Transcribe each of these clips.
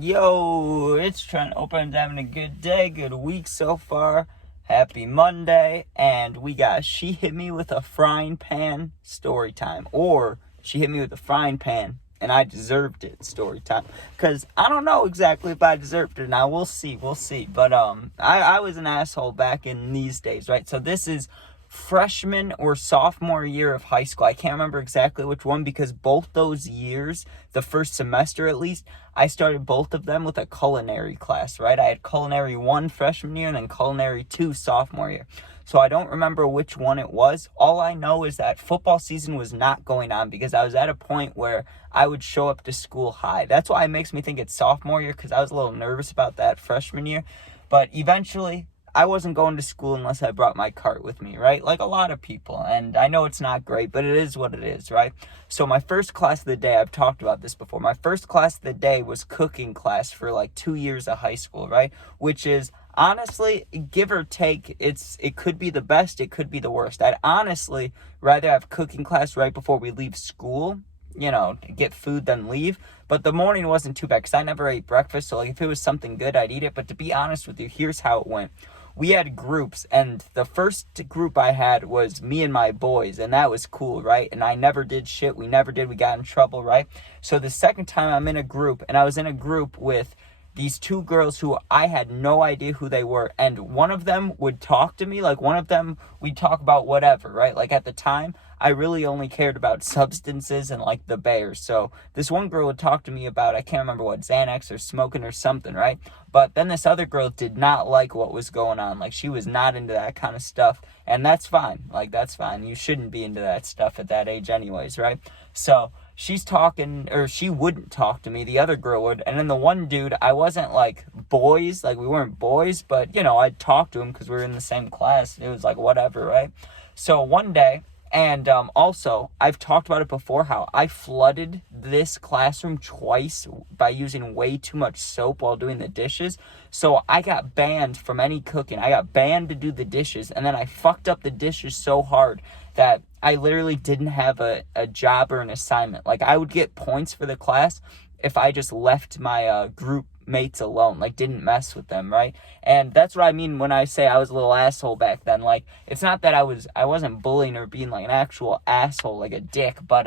Yo, it's Trent. Hope I'm having a good day, good week so far. Happy Monday. And we got She Hit Me with a Frying Pan story time. Or She Hit Me with a Frying Pan and I Deserved It story time. Because I don't know exactly if I deserved it. Now, we'll see. But I was an asshole back in these days, right? So this is freshman or sophomore year of high school. I can't remember exactly which one because both those years, the first semester at least, I started both of them with a culinary class, right? I had culinary 1 freshman year and then culinary 2 sophomore year. So I don't remember which one it was. All I know is that football season was not going on because I was at a point where I would show up to school high. That's why it makes me think it's sophomore year because I was a little nervous about that freshman year. But eventually, I wasn't going to school unless I brought my cart with me, right? Like a lot of people. And I know it's not great, but it is what it is, right? So my first class of the day, I've talked about this before. My first class of the day was cooking class for like 2 years of high school, right? Which is honestly, give or take, it could be the best, it could be the worst. I'd honestly rather have cooking class right before we leave school, get food than leave. But the morning wasn't too bad because I never ate breakfast. So like if it was something good, I'd eat it. But to be honest with you, here's how it went. We had groups, and the first group I had was me and my boys, and that was cool, right? And I never did shit. We got in trouble, right? So the second time I'm in a group, and I was in a group with these 2 girls who I had no idea who they were, and one of them would talk to me, like one of them, we'd talk about whatever, right? Like at the time, I really only cared about substances and like the Bears. So this one girl would talk to me about, I can't remember what, Xanax or smoking or something, right? But then this other girl did not like what was going on. Like she was not into that kind of stuff. And that's fine. Like that's fine. You shouldn't be into that stuff at that age anyways, right? So she's talking, or she wouldn't talk to me. The other girl would. And then the one dude, I wasn't like boys. Like we weren't boys, but I'd talk to him because we were in the same class. It was like whatever, right? So one day, and also, I've talked about it before, how I flooded this classroom twice by using way too much soap while doing the dishes. So I got banned from any cooking. I got banned to do the dishes. And then I fucked up the dishes so hard that I literally didn't have a job or an assignment. Like, I would get points for the class if I just left my group mates alone, like didn't mess with them, right? And that's what I mean when I say I was a little asshole back then. Like, it's not that I wasn't bullying or being like an actual asshole, like a dick, but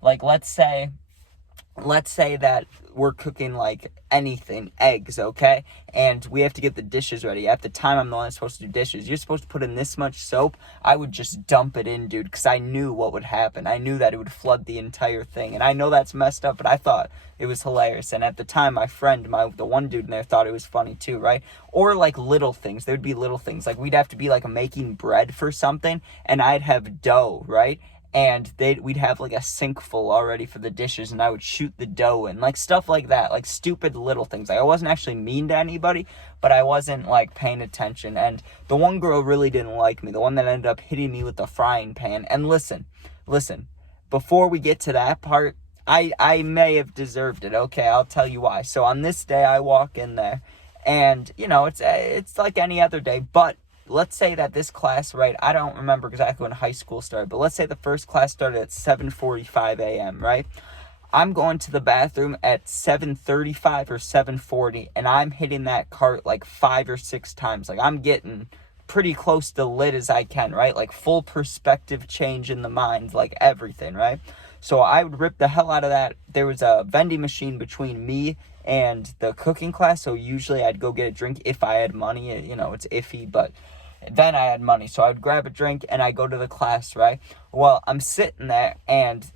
like let's say that we're cooking like anything, eggs, okay? And we have to get the dishes ready. At the time, I'm the one that's supposed to do dishes. You're supposed to put in this much soap. I would just dump it in, dude, because I knew what would happen. I knew that it would flood the entire thing. And I know that's messed up, but I thought it was hilarious. And at the time, my friend, the one dude in there thought it was funny too, right? Or like little things. There would be little things. Like we'd have to be like making bread for something, and I'd have dough, right? And we'd have like a sink full already for the dishes, and I would shoot the dough and like stuff like that, like stupid little things. Like I wasn't actually mean to anybody, but I wasn't like paying attention. And the one girl really didn't like me, the one that ended up hitting me with the frying pan. And listen, before we get to that part, I may have deserved it. Okay, I'll tell you why. So on this day, I walk in there, and it's like any other day, but let's say that this class, right, I don't remember exactly when high school started, but let's say the first class started at 7:45 a.m., right? I'm going to the bathroom at 7:35 or 7:40, and I'm hitting that cart like 5 or 6 times. Like, I'm getting pretty close to lit as I can, right? Like, full perspective change in the mind, like everything, right? So I would rip the hell out of that. There was a vending machine between me and the cooking class, so usually I'd go get a drink if I had money. It's iffy, but then I had money, so I would grab a drink and I go to the class, right? Well, I'm sitting there, and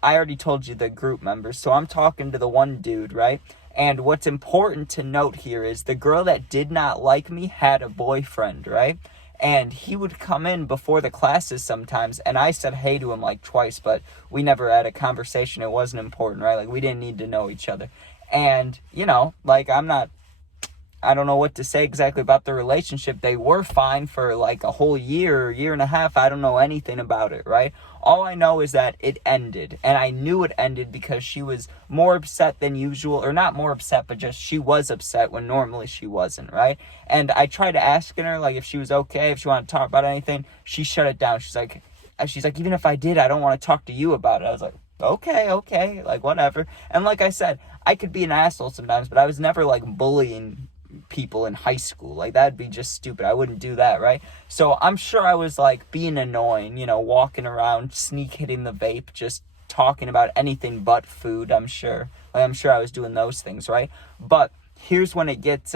I already told you the group members, so I'm talking to the one dude, right? And what's important to note here is the girl that did not like me had a boyfriend, right? And he would come in before the classes sometimes, and I said hey to him like twice, but we never had a conversation. It wasn't important, right? Like, we didn't need to know each other. And, like, I don't know what to say exactly about the relationship. They were fine for like a whole year and a half. I don't know anything about it, right? All I know is that it ended, and I knew it ended because she was more upset than usual, or not more upset, but just she was upset when normally she wasn't, right? And I tried to ask her, like, if she was okay, if she wanted to talk about anything. She shut it down. She's like, even if I did, I don't want to talk to you about it. I was like, okay, like, whatever. And like I said, I could be an asshole sometimes, but I was never, like, bullying people in high school. Like, that'd be just stupid. I wouldn't do that, right? So I'm sure I was, like, being annoying, walking around, sneak hitting the vape, just talking about anything but food, I'm sure. Like, I'm sure I was doing those things, right? But here's when it gets,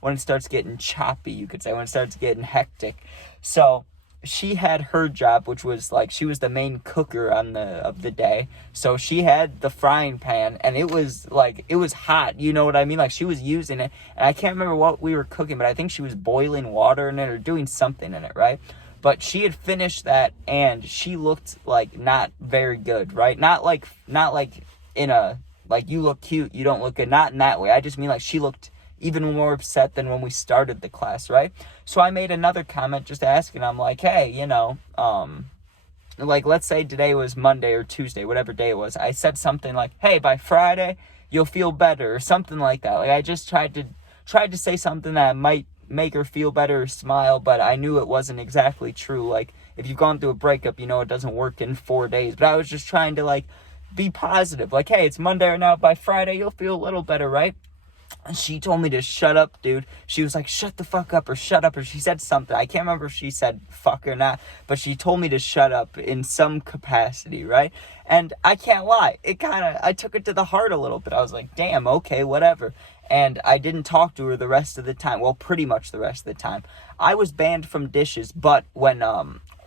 when it starts getting choppy, you could say, when it starts getting hectic. So she had her job, which was like, she was the main cooker of the day. So she had the frying pan, and it was hot, you know what I mean? Like, she was using it, and I can't remember what we were cooking, but I think she was boiling water in it or doing something in it, right? But she had finished that, and she looked like not very good, right? Not like in a, like, you look cute, you don't look good, not in that way. I just mean, like, she looked even more upset than when we started the class, right? So I made another comment just asking, I'm like, hey, like, let's say today was Monday or Tuesday, whatever day it was. I said something like, hey, by Friday, you'll feel better, or something like that. Like, I just tried to say something that might make her feel better or smile, but I knew it wasn't exactly true. Like, if you've gone through a breakup, it doesn't work in 4 days. But I was just trying to, like, be positive. Like, hey, it's Monday right now. By Friday, you'll feel a little better, right? And she told me to shut up, dude. She was like, shut the fuck up, or shut up, or she said something. I can't remember if she said fuck or not, but she told me to shut up in some capacity, right? And I can't lie. I took it to the heart a little bit. I was like, damn, okay, whatever. And I didn't talk to her the rest of the time. Well, pretty much the rest of the time. I was banned from dishes, but when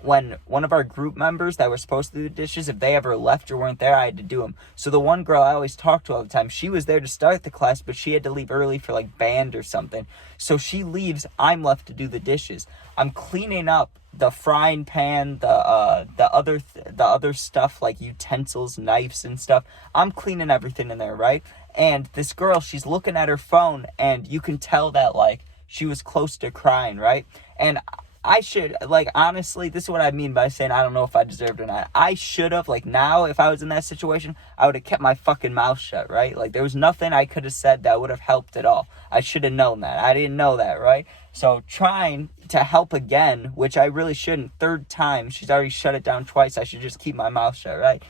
one of our group members that were supposed to do the dishes, if they ever left or weren't there, I had to do them. So the one girl I always talked to all the time, she was there to start the class, but she had to leave early for, like, band or something. So she leaves, I'm left to do the dishes. I'm cleaning up the frying pan, the other stuff, like utensils, knives and stuff. I'm cleaning everything in there, right? And this girl, she's looking at her phone, and you can tell that, like, she was close to crying, right? And I should, like, honestly, this is what I mean by saying I don't know if I deserved it or not. I should have, like, now, if I was in that situation, I would have kept my fucking mouth shut, right? Like, there was nothing I could have said that would have helped at all. I should have known that. I didn't know that, right? So trying to help again, which I really shouldn't, third time, she's already shut it down twice. I should just keep my mouth shut, right?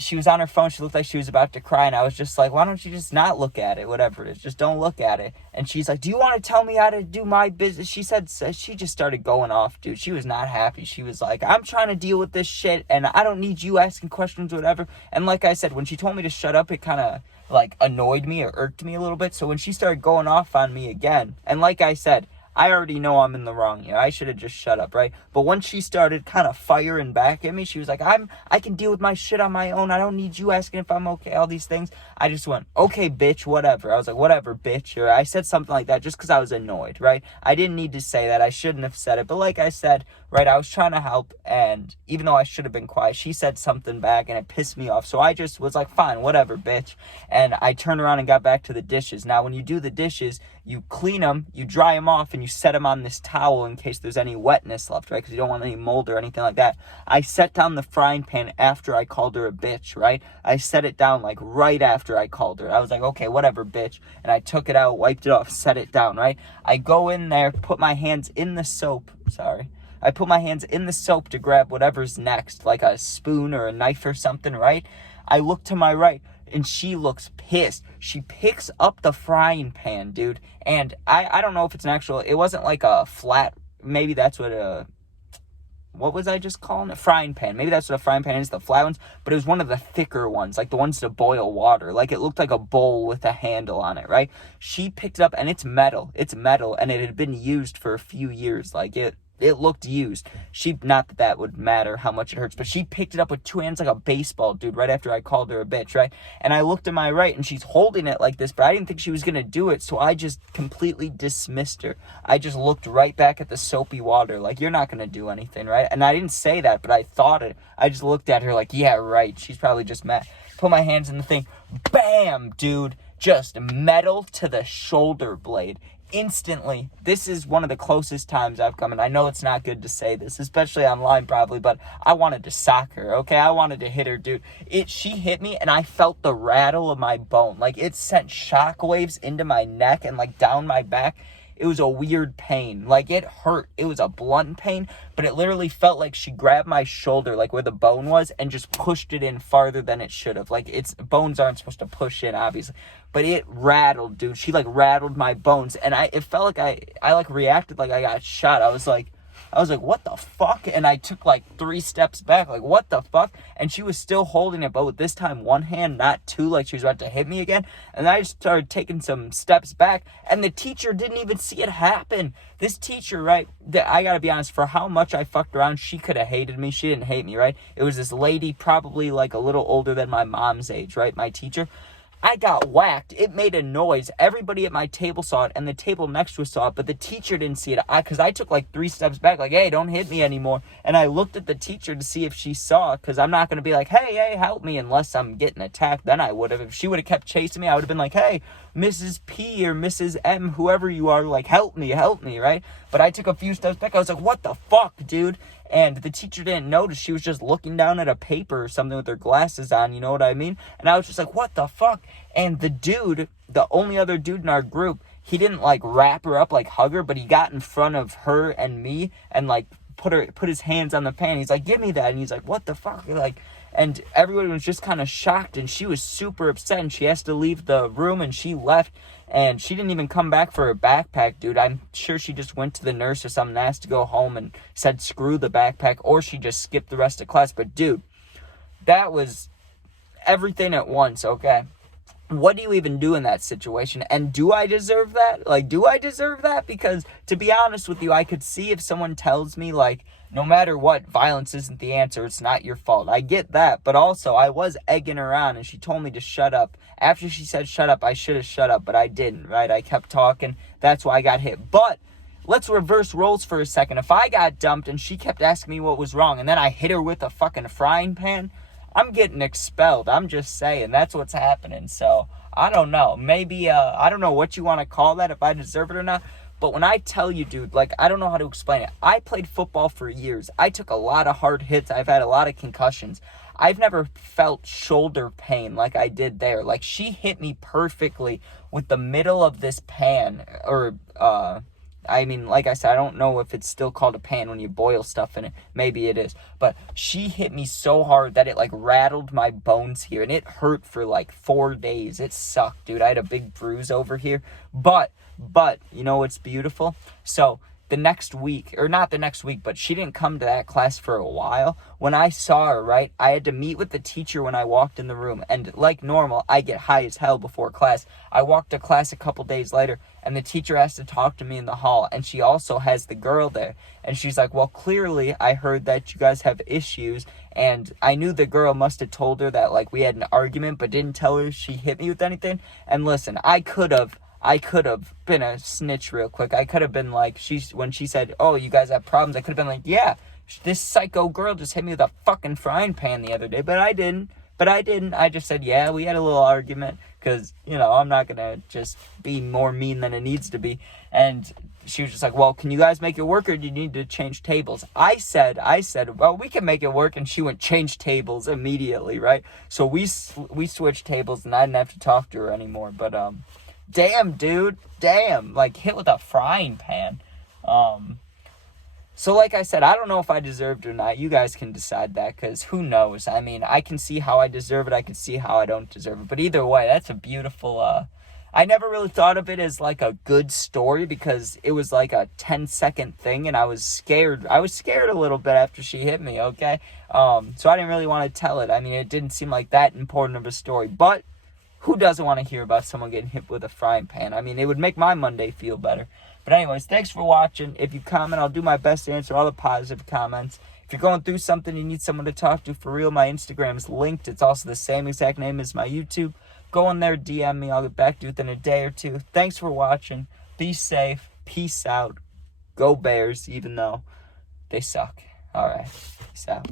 She was on her phone, she looked like she was about to cry, and I was just like, why don't you just not look at it, whatever it is, just don't look at it. And she's like, do you want to tell me how to do my business? She said, she just started going off, dude. She was not happy. She was like, I'm trying to deal with this shit, and I don't need you asking questions or whatever. And like I said, when she told me to shut up, it kind of, like, annoyed me or irked me a little bit. So when she started going off on me again, and like I said, I already know I'm in the wrong, I should have just shut up, right? But once she started kind of firing back at me, she was like, I can deal with my shit on my own. I don't need you asking if I'm okay, all these things. I just went, okay, bitch, whatever. I was like, whatever, bitch. Or I said something like that just because I was annoyed, right? I didn't need to say that. I shouldn't have said it. But like I said, right, I was trying to help, and even though I should have been quiet, she said something back, and it pissed me off. So I just was like, fine, whatever, bitch. And I turned around and got back to the dishes. Now, when you do the dishes, you clean them, you dry them off, and you set them on this towel in case there's any wetness left, right? Because you don't want any mold or anything like that. I set down the frying pan after I called her a bitch, right? I set it down, like, right after I called her. I was like, okay, whatever, bitch. And I took it out, wiped it off, set it down, right? I go in there, put my hands in the soap. I put my hands in the soap to grab whatever's next, like a spoon or a knife or something, right? I look to my right, and she looks pissed. She picks up the frying pan, dude. And I don't know if it's an actual, it wasn't like a flat, maybe that's what was I just calling it? Frying pan. Maybe that's what a frying pan is, the flat ones. But it was one of the thicker ones, like the ones to boil water. Like, it looked like a bowl with a handle on it, right? She picked it up, and it's metal. It's metal, and it had been used for a few years. Like, it looked used. Not that would matter how much it hurts, but she picked it up with two hands like a baseball, dude, right after I called her a bitch, right? And I looked to my right, and she's holding it like this, but I didn't think she was going to do it, so I just completely dismissed her. I just looked right back at the soapy water, like, you're not going to do anything, right? And I didn't say that, but I thought it. I just looked at her like, yeah, right, she's probably just mad. Put my hands in the thing. Bam, dude. Just metal to the shoulder blade. Instantly. This is one of the closest times I've come, and I know it's not good to say this, especially online probably, but I wanted to sock her, okay? I wanted to hit her, dude. She hit me, and I felt the rattle of my bone. Like, it sent shockwaves into my neck and, like, down my back. it was a weird pain. Like, it hurt. It was a blunt pain, but it literally felt like she grabbed my shoulder, like where the bone was, and just pushed it in farther than it should have. Like, bones aren't supposed to push in, obviously, but it rattled, dude. She, like, rattled my bones, and it felt like I like, reacted like I got shot. I was like, what the fuck? And I took like 3 steps back, like, what the fuck? And she was still holding it, but with this time one hand, not two, like she was about to hit me again. And I just started taking some steps back, and the teacher didn't even see it happen. This teacher, right, I gotta be honest, for how much I fucked around, she could have hated me. She didn't hate me, right? It was this lady, probably like a little older than my mom's age, right? My teacher. I got whacked. It made a noise. Everybody at my table saw it, and the table next to us saw it, but the teacher didn't see it. Because I took like 3 steps back, like, hey, don't hit me anymore. And I looked at the teacher to see if she saw it, because I'm not going to be like, hey, help me, unless I'm getting attacked. Then I would have. If she would have kept chasing me, I would have been like, hey, Mrs. P or Mrs. M, whoever you are, like, help me, right? But I took a few steps back. I was like, what the fuck, dude? And the teacher didn't notice. She was just looking down at a paper or something with her glasses on, you know what I mean? And I was just like, what the fuck? And the dude, the only other dude in our group, he didn't like wrap her up, like hug her, but he got in front of her and me and like put his hands on the pan. He's like, give me that. And he's like, what the fuck? Like, and everybody was just kind of shocked, and she was super upset, and she has to leave the room, and she left. And she didn't even come back for her backpack, dude. I'm sure she just went to the nurse or something, asked to go home, and said screw the backpack, or she just skipped the rest of class. But, dude, that was everything at once, okay? What do you even do in that situation? And do I deserve that? Like, do I deserve that? Because, to be honest with you, I could see if someone tells me, like, no matter what, violence isn't the answer. It's not your fault. I get that. But also, I was egging her on, and she told me to shut up. After she said shut up, I should have shut up, but I didn't, right? I kept talking. That's why I got hit. But let's reverse roles for a second. If I got dumped and she kept asking me what was wrong, and then I hit her with a fucking frying pan, I'm getting expelled. I'm just saying. That's what's happening. So, I don't know. Maybe, I don't know what you want to call that, if I deserve it or not. But when I tell you, dude, like, I don't know how to explain it. I played football for years. I took a lot of hard hits. I've had a lot of concussions. I've never felt shoulder pain like I did there. Like, she hit me perfectly with the middle of this pan. Or, I mean, like I said, I don't know if it's still called a pan when you boil stuff in it. Maybe it is. But she hit me so hard that it, like, rattled my bones here. And it hurt for, like, 4 days. It sucked, dude. I had a big bruise over here. But, you know what's beautiful? So, the next week, or not the next week, but she didn't come to that class for a while. When I saw her, right, I had to meet with the teacher when I walked in the room. And like normal, I get high as hell before class. I walked to class a couple days later, and the teacher asked to talk to me in the hall. And she also has the girl there. And she's like, well, clearly I heard that you guys have issues. And I knew the girl must have told her that, like, we had an argument, but didn't tell her she hit me with anything. And listen, I could have been a snitch real quick. I could have been like, when she said, oh, you guys have problems, I could have been like, yeah, this psycho girl just hit me with a fucking frying pan the other day. But I didn't. I just said, yeah, we had a little argument, because, you know, I'm not going to just be more mean than it needs to be. And she was just like, well, can you guys make it work, or do you need to change tables? I said, well, we can make it work. And she went, change tables immediately, right? So we switched tables, and I didn't have to talk to her anymore. But, damn, dude. Damn. Like, hit with a frying pan. So like I said, I don't know if I deserved it or not. You guys can decide that, because who knows? I mean, I can see how I deserve it. I can see how I don't deserve it. But either way, that's a beautiful, I never really thought of it as like a good story, because it was like a 10-second thing, and I was scared. I was scared a little bit after she hit me, okay? So I didn't really want to tell it. I mean, it didn't seem like that important of a story. But who doesn't want to hear about someone getting hit with a frying pan? I mean, it would make my Monday feel better. But anyways, thanks for watching. If you comment, I'll do my best to answer all the positive comments. If you're going through something, you need someone to talk to for real, my Instagram is linked. It's also the same exact name as my YouTube. Go in there, DM me. I'll get back to you within a day or two. Thanks for watching. Be safe. Peace out. Go Bears, even though they suck. All right. Peace out.